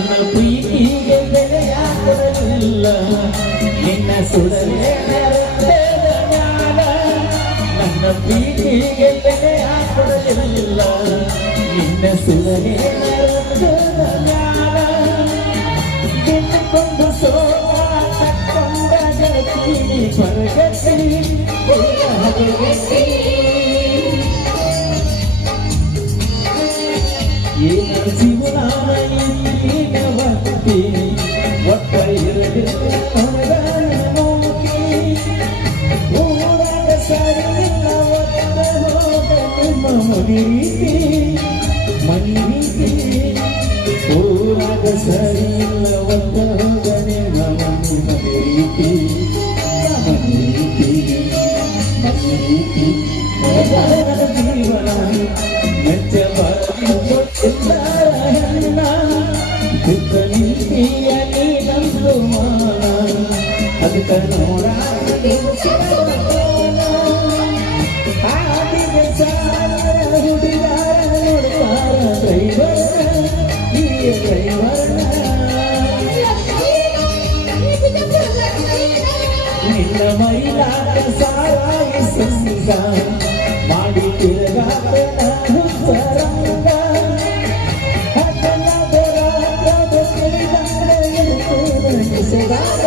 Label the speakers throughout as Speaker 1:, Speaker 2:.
Speaker 1: ನನ್ನ ಪ್ರೀತಿಗೆ ಬೆಲೆಯಾಗಲಿಲ್ಲ ನಿನ್ನ ಸುಡಲೇ ನನ್ನ ಪ್ರೀತಿಗೆ ಬೆಲೆಯಾಗಲಿಲ್ಲ ನಿನ್ನ ಸುಡಲೇ ಏನ ಹೋಗ ನಿಮ್ಮ ಮನಿ ಮನಿ ರೀತಿ ಮನಿ ರೀತಿ ಮನಿ ರೀತಿ ಮನದ ಜೀವನ ಮೆಚ್ಚಬಾರದು ಗೊತ್ತಿಲ್ಲ ಹೆಣ್ಣ ದುಃಖ ನೀತಿಯ ನೀನಂದು ಮಾನ ಅದಕ್ಕ ನೋಡ ಹಾದಿಗೆ ಸಾಲ ಹುಡುಗಾರ ನೋಡ್ತಾರ ಡ್ರೈವರ್ ಈ ಡ್ರೈವರ್ನ ನಿನ್ನ ಮೈಲಾಟ ಸಾರಾಯಿ ಸಂಗ ಮಾಡಿ ತಿರುಗಾಟ ಹುತ್ತರಂಗ ಹಗಲದ ರಾತ್ರದ ತಿಳಿದಂಗ ಎದ್ದು ನಡೆಸಿದಾಗ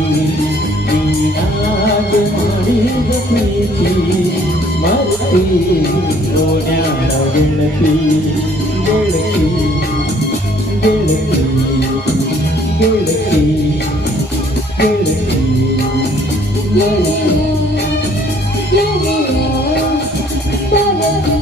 Speaker 1: மத்தி ஓடாத விளக்கி விளக்கி விளக்கி விளக்கி விளக்கி விளக்கி